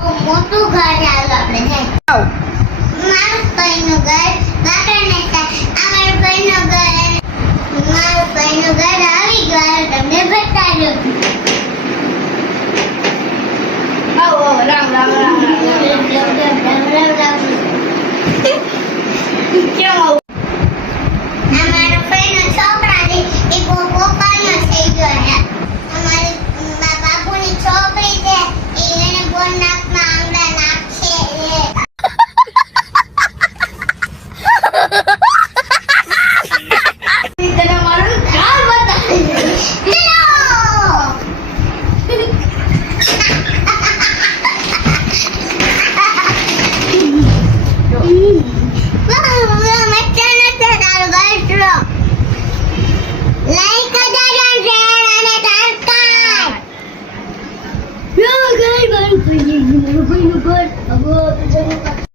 મોટું ઘર ચાલો આપણે જાય. મારું ભાઈનું ઘર વાકડને અમારું ભાઈનું ઘર આવી ગયું તમને બતાવ્યું. રામ રામ રામ કેમ આવું? અમારો ભાઈનો છોકરા છે એ પોપાનો થઈ ગયો છે. અમારી બાપુની છોકરી છે એને બોલ નાકમાં આંગળા નાખશે. તને મારું ઘર બતાવી. Like,